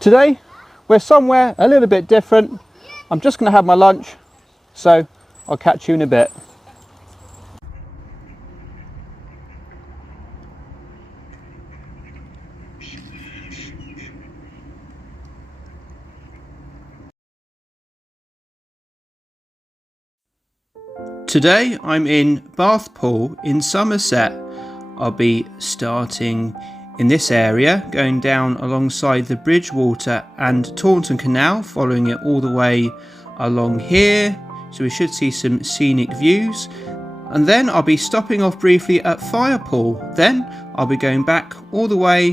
Today we're somewhere a little bit different. I'm just going to have my lunch, so I'll catch you in a bit. Today I'm in Bathpool in Somerset. I'll be starting in this area, going down alongside the Bridgewater and Taunton Canal, following it all the way along here, so we should see some scenic views. And then I'll be stopping off briefly at Firepool. Then I'll be going back all the way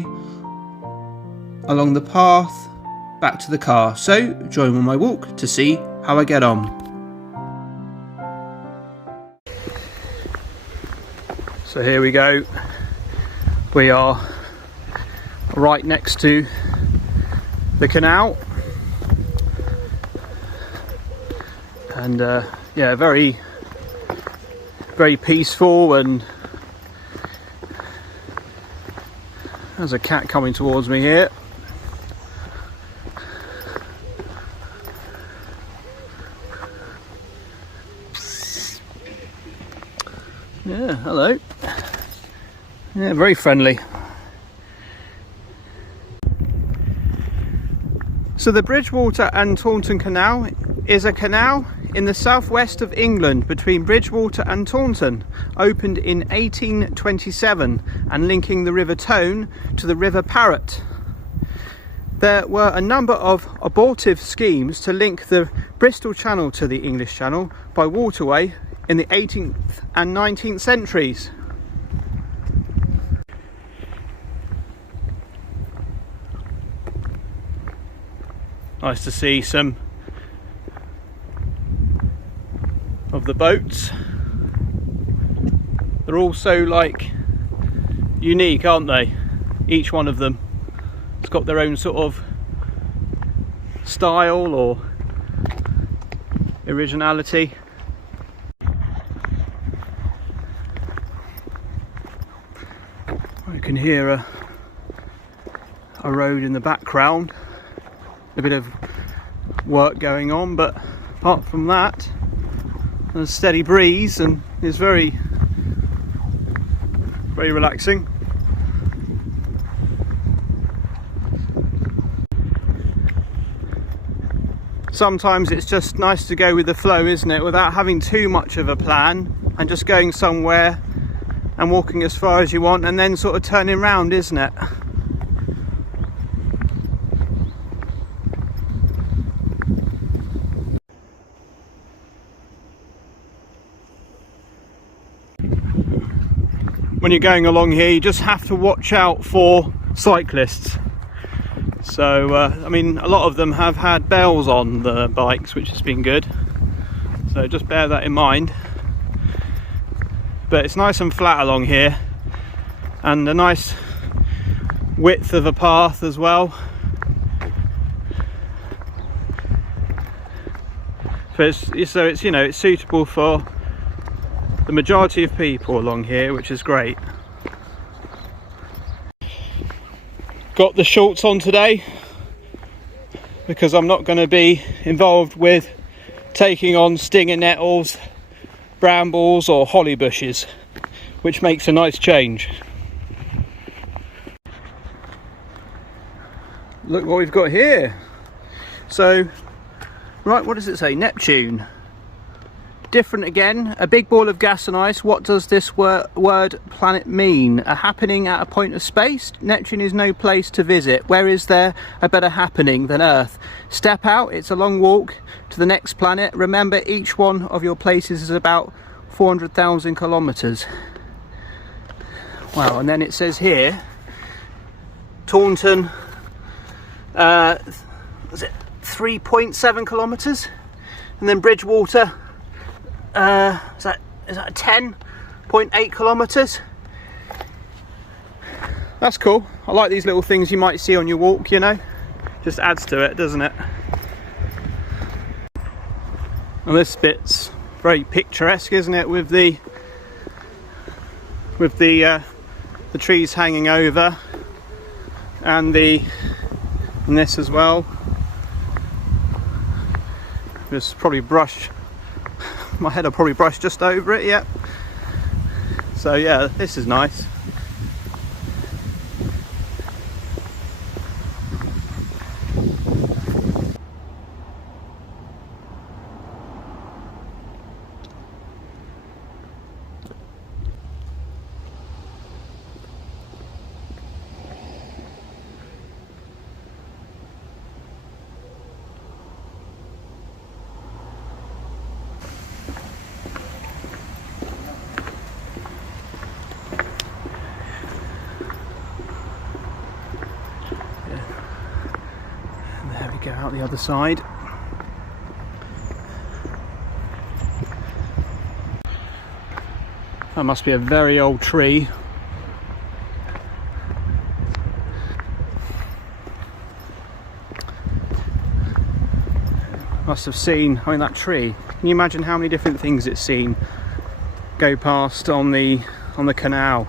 along the path back to the car. So join me on my walk to see how I get on. So here we go. We are right next to the canal, and yeah, very peaceful. And there's a cat coming towards me here. Yeah, hello. Yeah, very friendly. So the Bridgewater and Taunton Canal is a canal in the southwest of England between Bridgewater and Taunton, opened in 1827 and linking the River Tone to the River Parrett. There were a number of abortive schemes to link the Bristol Channel to the English Channel by waterway in the 18th and 19th centuries. Nice to see some of the boats. They're all so like unique, aren't they? Each one of them. It's got their own sort of style or originality. You can hear a road in the background. A bit of work going on, but apart from that, there's a steady breeze and it's very relaxing. Sometimes it's just nice to go with the flow, isn't it, without having too much of a plan and just going somewhere and walking as far as you want and then sort of turning round, isn't it? When you're going along here, you just have to watch out for cyclists. So I mean, a lot of them have had bells on the bikes, which has been good, so just bear that in mind. But it's nice and flat along here and a nice width of a path as well. So it's you know, it's suitable for the majority of people along here, which is great. Got the shorts on today because I'm not going to be involved with taking on stinger nettles, brambles or holly bushes, which makes a nice change. Look what we've got here. So, right, what does it say? Neptune. Different again, a big ball of gas and ice. What does this word planet mean? A happening at a point of space? Neptune is no place to visit. Where is there a better happening than Earth? Step out, it's a long walk to the next planet. Remember, each one of your places is about 400,000 kilometers. Wow, and then it says here, Taunton, is it 3.7 kilometers? And then Bridgewater, is that 10.8 kilometers? That's cool. I like these little things you might see on your walk, you know, just adds to it, doesn't it? And this bit's very picturesque, isn't it, with the trees hanging over and the and this as well. Just probably brush, my head will probably brush just over it, yeah. So yeah, this is nice. Go out the other side. That must be a very old tree. Must have seen, I mean, that tree, can you imagine how many different things it's seen go past on the canal?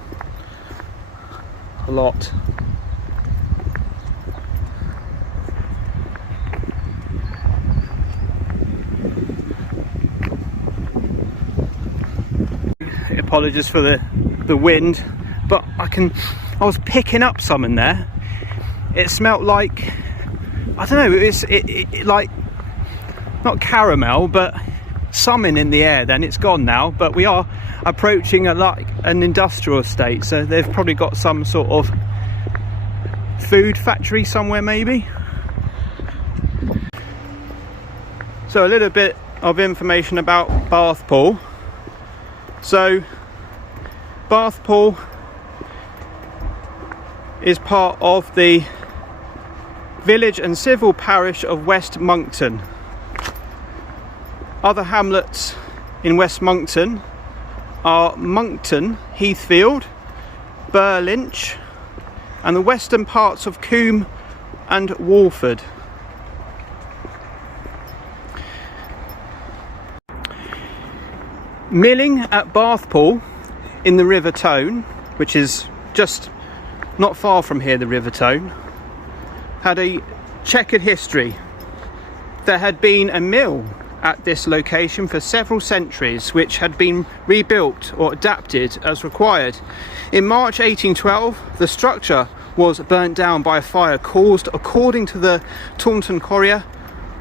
A lot. Apologies for the wind, but I was picking up some in there. It smelt like, I don't know, it like not caramel, but something in the air. Then it's gone now, but we are approaching an industrial estate, so they've probably got some sort of food factory somewhere maybe. So a little bit of information about Bathpool. So Bathpool is part of the village and civil parish of West Monkton. Other hamlets in West Monkton are Monkton, Heathfield, Burlinch, and the western parts of Coombe and Walford. Milling at Bathpool in the River Tone, which is just not far from here, the River Tone, had a checkered history. There had been a mill at this location for several centuries, which had been rebuilt or adapted as required. In March 1812, the structure was burnt down by a fire caused, according to the Taunton Courier,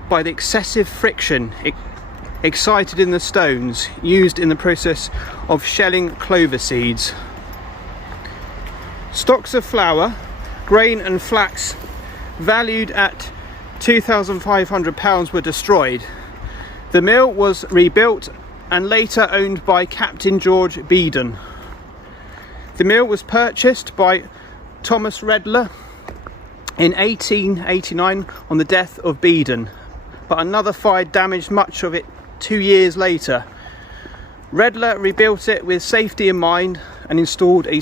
by the excessive friction excited in the stones used in the process of shelling clover seeds. Stocks of flour, grain and flax valued at £2,500 were destroyed. The mill was rebuilt and later owned by Captain George Beedon. The mill was purchased by Thomas Redler in 1889 on the death of Beedon, but another fire damaged much of it 2 years later. Redler rebuilt it with safety in mind and installed a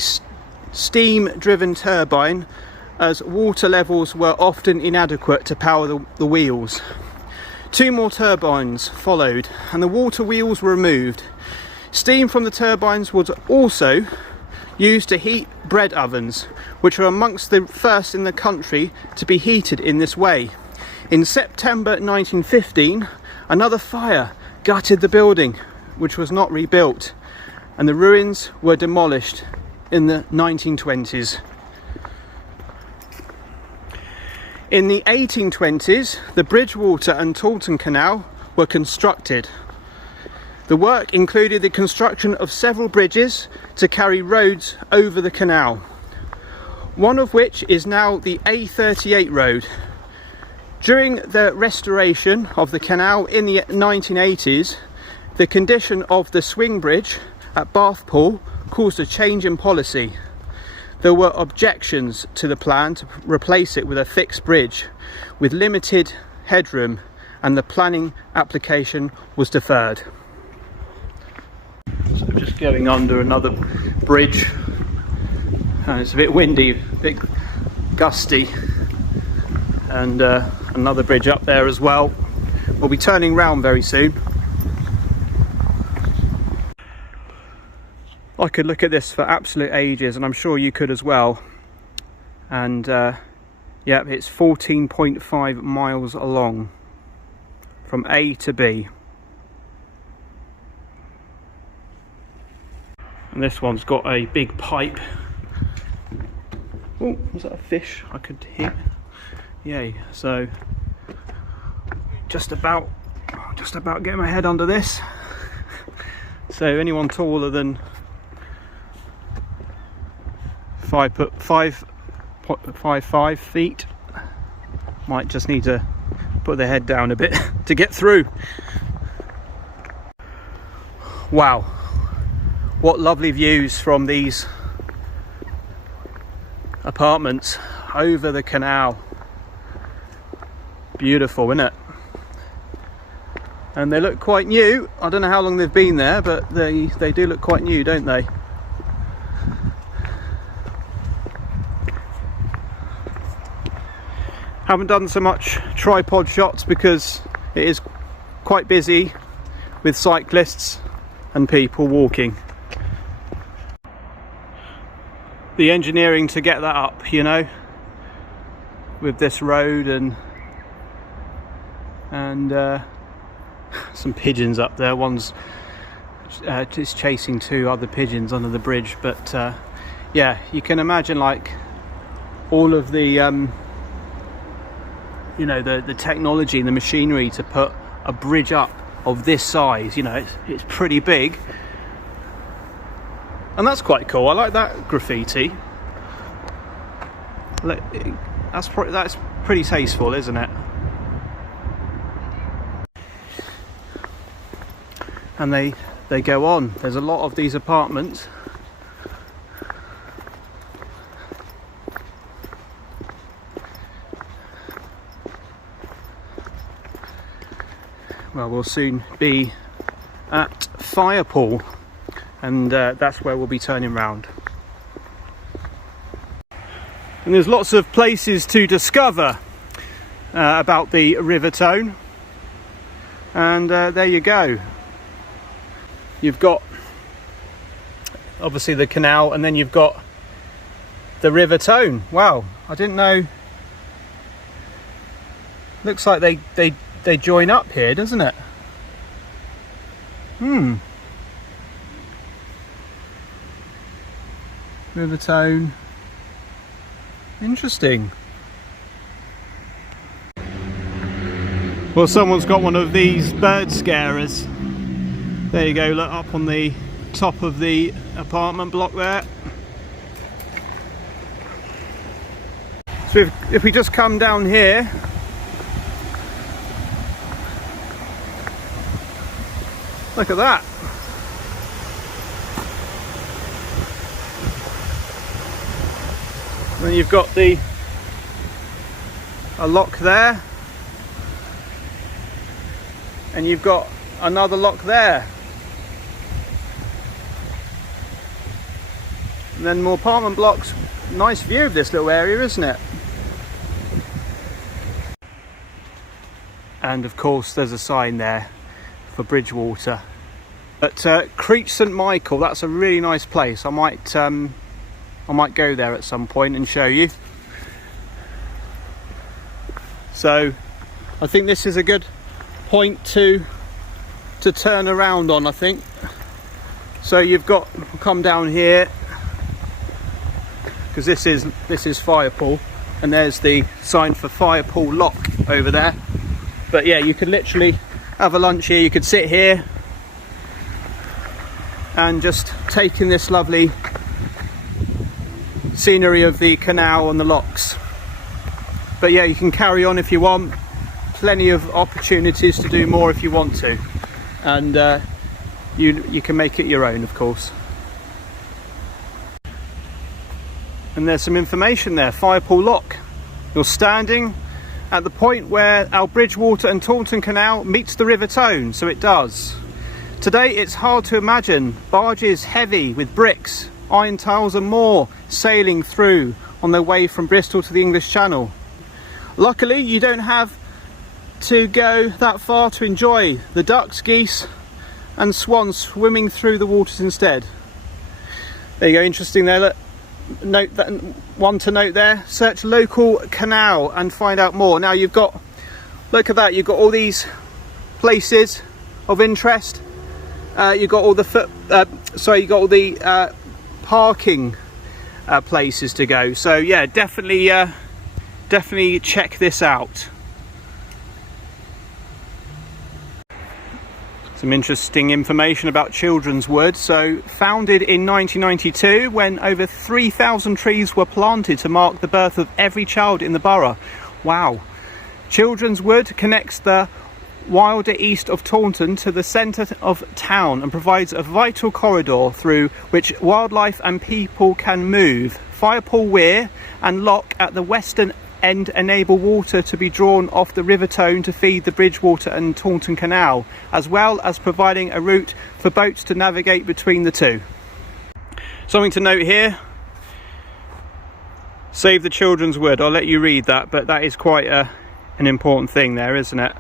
steam-driven turbine, as water levels were often inadequate to power the wheels. 2 more turbines followed and the water wheels were removed. Steam from the turbines was also used to heat bread ovens, which were amongst the first in the country to be heated in this way. In September 1915, another fire gutted the building, which was not rebuilt, and the ruins were demolished in the 1920s. In the 1820s, the Bridgewater and Taunton Canal were constructed. The work included the construction of several bridges to carry roads over the canal, one of which is now the A38 road. During the restoration of the canal in the 1980s, the condition of the swing bridge at Bathpool caused a change in policy. There were objections to the plan to replace it with a fixed bridge with limited headroom, and the planning application was deferred. So just going under another bridge, and it's a bit windy, a bit gusty, and another bridge up there as well. We'll be turning round very soon. I could look at this for absolute ages, and I'm sure you could as well, and Yep, it's 14.5 miles along from A to B. And this one's got a big pipe. Oh, was that a fish I could hear? Yay. So just about getting my head under this. So anyone taller than 5 feet might just need to put their head down a bit to get through. Wow, what lovely views from these apartments over the canal. Beautiful, isn't it? And they look quite new. I don't know how long they've been there, but they do look quite new, don't they? Haven't done so much tripod shots because it is quite busy with cyclists and people walking. The engineering to get that up, you know, with this road and some pigeons up there. One's just chasing 2 other pigeons under the bridge, but yeah, you can imagine like all of the you know, the technology and the machinery to put a bridge up of this size. You know, it's pretty big, and that's quite cool. I like that graffiti. That's pretty tasteful, isn't it? And they go on. There's a lot of these apartments. Well, we'll soon be at Firepool, and that's where we'll be turning round. And there's lots of places to discover about the River Tone, and there you go. You've got obviously the canal, and then you've got the River Tone. Wow, I didn't know. Looks like they join up here, doesn't it? River Tone. Interesting. Well, someone's got one of these bird scarers. There you go, look, up on the top of the apartment block there. So if we just come down here, look at that. And then you've got a lock there, and you've got another lock there, and then more apartment blocks. Nice view of this little area, isn't it? And of course there's a sign there for Bridgewater. But Creech St Michael, that's a really nice place. I might go there at some point and show you. So I think this is a good point to turn around on, I think. So you've got, come down here, because this is Firepool, and there's the sign for Firepool lock over there. But yeah, you could literally have a lunch here. You could sit here and just take in this lovely scenery of the canal and the locks. But yeah, you can carry on if you want. Plenty of opportunities to do more if you want to, and you can make it your own, of course. And there's some information there. Firepool lock. You're standing at the point where our Bridgewater and Taunton Canal meets the River Tone, so it does. Today it's hard to imagine barges heavy with bricks, iron tiles and more sailing through on their way from Bristol to the English Channel. Luckily you don't have to go that far to enjoy the ducks, geese and swans swimming through the waters instead. There you go, interesting there, look. one to note there: search local canal and find out more. Now you've got, look at that, you've got all these places of interest. You've got all the parking places to go. So yeah, definitely check this out. Some interesting information about Children's Wood. So founded in 1992, when over 3,000 trees were planted to mark the birth of every child in the borough. Wow. Children's Wood connects the wilder east of Taunton to the centre of town and provides a vital corridor through which wildlife and people can move. Firepool Weir and Lock at the western end enable water to be drawn off the River Tone to feed the Bridgewater and Taunton Canal, as well as providing a route for boats to navigate between the two. Something to note here: save the Children's Wood. I'll let you read that, but that is quite an important thing there, isn't it?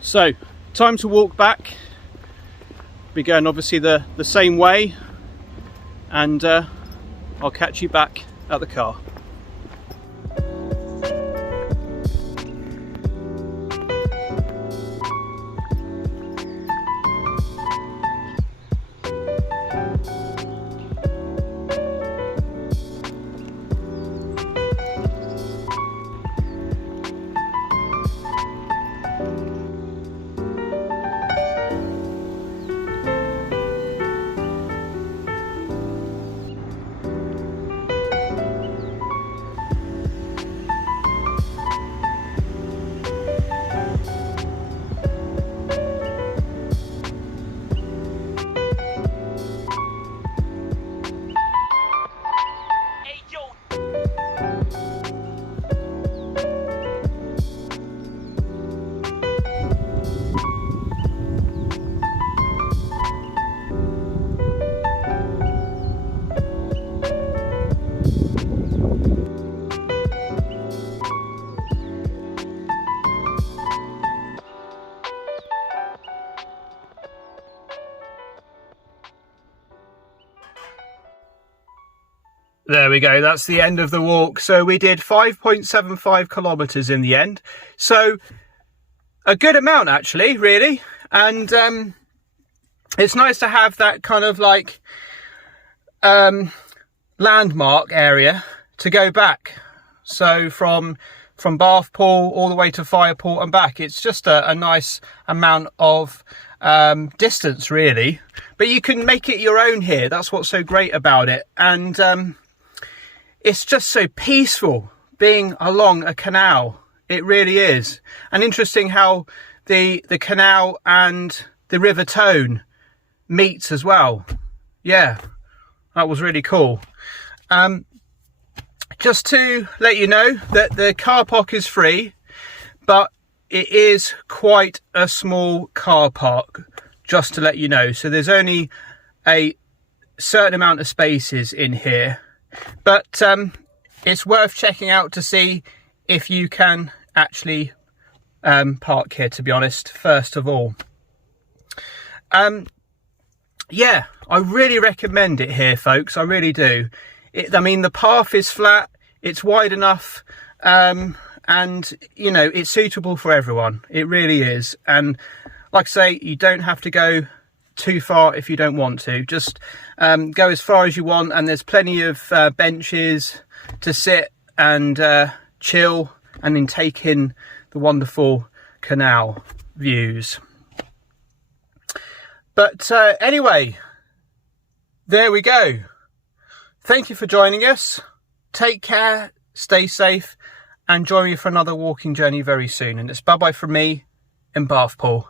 So, time to walk back. We're going obviously the same way, and I'll catch you back at the car. There we go, that's the end of the walk. So we did 5.75 kilometres in the end. So a good amount actually, really. And it's nice to have that kind of like landmark area to go back. So from Bathpool all the way to Firepool and back, it's just a nice amount of distance really. But you can make it your own here. That's what's so great about it. And it's just so peaceful being along a canal. It really is. And interesting how the canal and the River Tone meets as well. Yeah, that was really cool. Just to let you know that the car park is free, but it is quite a small car park, just to let you know. So there's only a certain amount of spaces in here. But it's worth checking out to see if you can actually park here, to be honest, first of all. Yeah, I really recommend it here, folks. I really do. I mean, the path is flat, it's wide enough, and, you know, it's suitable for everyone. It really is. And like I say, you don't have to go too far if you don't want to. Just go as far as you want, and there's plenty of benches to sit and chill and then take in the wonderful canal views. But anyway, there we go. Thank you for joining us. Take care, stay safe, and join me for another walking journey very soon. And it's bye-bye from me in Bathpool.